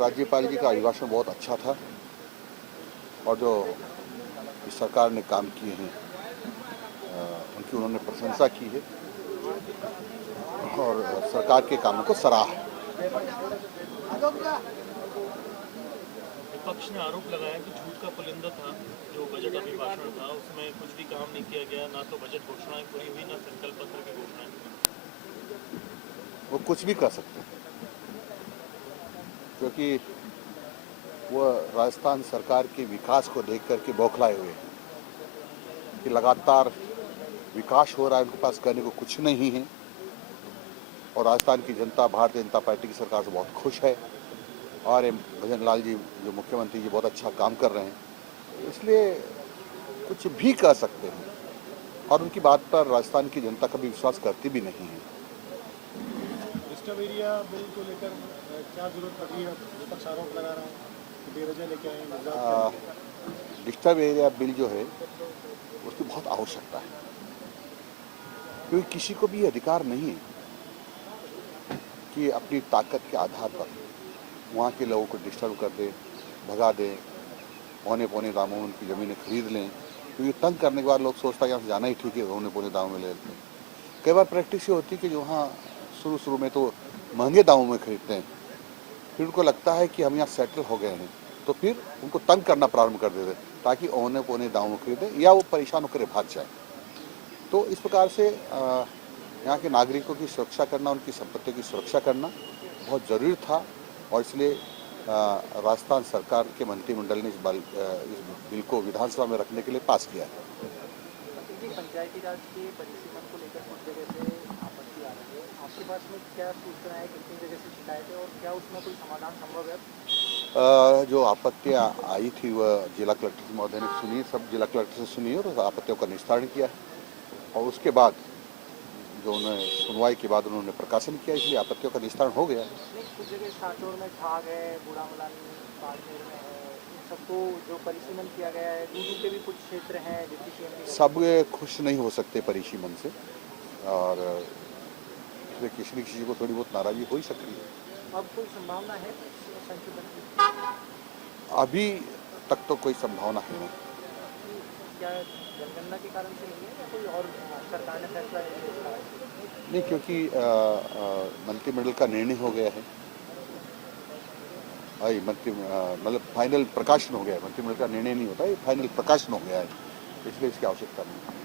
राज्यपाल जी का अभिभाषण बहुत अच्छा था और जो इस सरकार ने काम किए हैं उनकी उन्होंने प्रशंसा की है और सरकार के कामों को सराहा है। विपक्ष ने आरोप लगाया कि झूठ का पुलिंदा था जो बजट अभिभाषण था, उसमें कुछ भी काम नहीं किया गया, ना तो बजट घोषणाएं पूरी हुई, ना संकल्प पत्र की घोषणाएं हुई। वो कुछ भी कर सकते हैं क्योंकि वो राजस्थान सरकार के विकास को देख करके बौखलाए हुए हैं कि लगातार विकास हो रहा है, उनके पास करने को कुछ नहीं है और राजस्थान की जनता भारतीय जनता पार्टी की सरकार से बहुत खुश है और भजन लाल जी जो मुख्यमंत्री जी बहुत अच्छा काम कर रहे हैं, इसलिए कुछ भी कर सकते हैं और उनकी बात पर राजस्थान की जनता कभी विश्वास करती भी नहीं है। डिस्टर्ब एरिया बिल को लेकर क्या जरूरत पड़ रही है? विपक्ष आरोप लगा रहा है कि बेवजह लेके आए। डिस्टर्ब एरिया बिल जो है उसकी बहुत आवश्यकता है क्योंकि किसी को भी अधिकार नहीं है कि अपनी ताकत के आधार पर वहाँ के लोगों को डिस्टर्ब कर दे, भगा दे, पौने पौने दामों में उनकी ज़मीनें खरीद लें। क्योंकि तंग करने के बाद लोग सोचता है यहाँ से जाना ही ठीक है, पौने पौने दामों में ले लेते हैं। कई बार प्रैक्टिस ये होती है कि जो वहाँ शुरू में तो महंगे दामों में खरीदते हैं, फिर उनको लगता है कि हम यहाँ सेटल हो गए हैं, तो फिर उनको तंग करना प्रारंभ कर देते ताकि औने पौने दामों में खरीदें या वो परेशान होकर भाग जाए। तो इस प्रकार से यहाँ के नागरिकों की सुरक्षा करना, उनकी संपत्ति की सुरक्षा करना बहुत ज़रूरी था और इसलिए राजस्थान सरकार के मंत्रिमंडल ने इस बिल को विधानसभा में रखने के लिए पास किया है। पंचायती राज के परिसीमन को लेकर कुछ जगह से आपत्ति आ रही है, आपके पास में क्या सूचना है, कितनी जगह से शिकायत है और क्या उसमें कोई समाधान संभव है? जो आपत्तियाँ आई थी वह जिला कलेक्टर महोदय ने सुनी, सब जिला कलेक्टर से सुनी और आपत्तियों का निस्तारण किया और उसके बाद जो उन्होंने सुनवाई के बाद उन्होंने प्रकाशन किया, इसलिए आपत्तियों का निस्तारण हो गया। कुछ जगह साचौर में झाग है, बूढ़ा मलानी बाड़मेर में है, इन सबको जो परिसीमन किया गया है, दूदू के भी कुछ क्षेत्र हैं डिप्टी सीएम सब खुश नहीं हो सकते परिसीमन से और इसलिए किसी न किसी को थोड़ी बहुत नाराजगी हो ही सकती है। अब कोई संभावना है संशोधन की? अभी तक तो कोई संभावना है नहीं। क्या जनगणना के कारण से नहीं है या कोई और सरकार ने फैसला नहीं, क्योंकि मंत्रिमंडल का निर्णय हो गया है, मतलब फाइनल प्रकाशन हो गया है। मंत्रिमंडल का निर्णय नहीं होता, ये फाइनल प्रकाशन हो गया है, इसलिए इसकी आवश्यकता नहीं है।